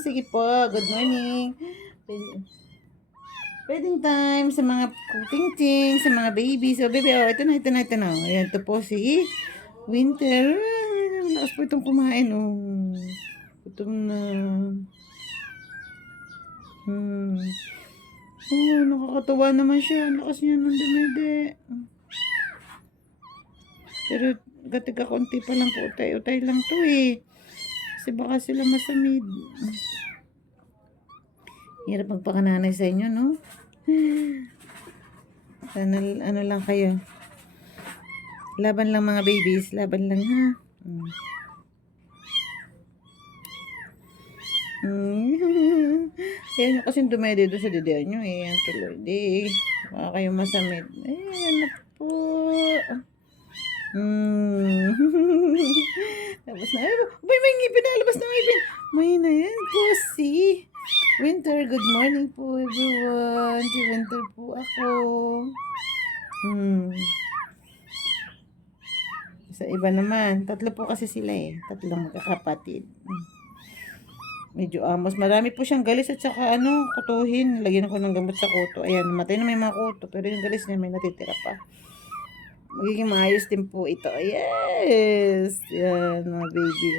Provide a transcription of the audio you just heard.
Sige po, good morning. Wedding time sa mga ting-ting, sa mga babies. So, baby, ito na. Ayan, ito po si Winter. Lakas po itong kumain, Gutom na. Nakakatawa naman siya. Ang lakas niya ng dumede. Pero, gatiga konti pa lang po. Utay lang to, Kasi baka sila masamid. Hirap magpakananay sa inyo, no? Sana, lang kayo. Laban lang mga babies. Laban lang, ha? Yan yung kasing dumede doon sa dedean nyo, Yan tuloy. Di, baka kayo masamid. Ano po. Tapos na, may ngipin na, labas ng ngipin. May na yan po, si Winter. Good morning po, everyone. Si Winter po ako. Sa iba naman, tatlo po kasi sila, tatlong magkakapatid. Medyo amos. Marami po siyang galis at saka kutuhin. Lagyan ko ng gamot sa kuto. Ayan, namatay na may mga kuto. Pero yung galis niya may natitira pa. Magiging maayos din po ito. Yes! Yan, mga baby,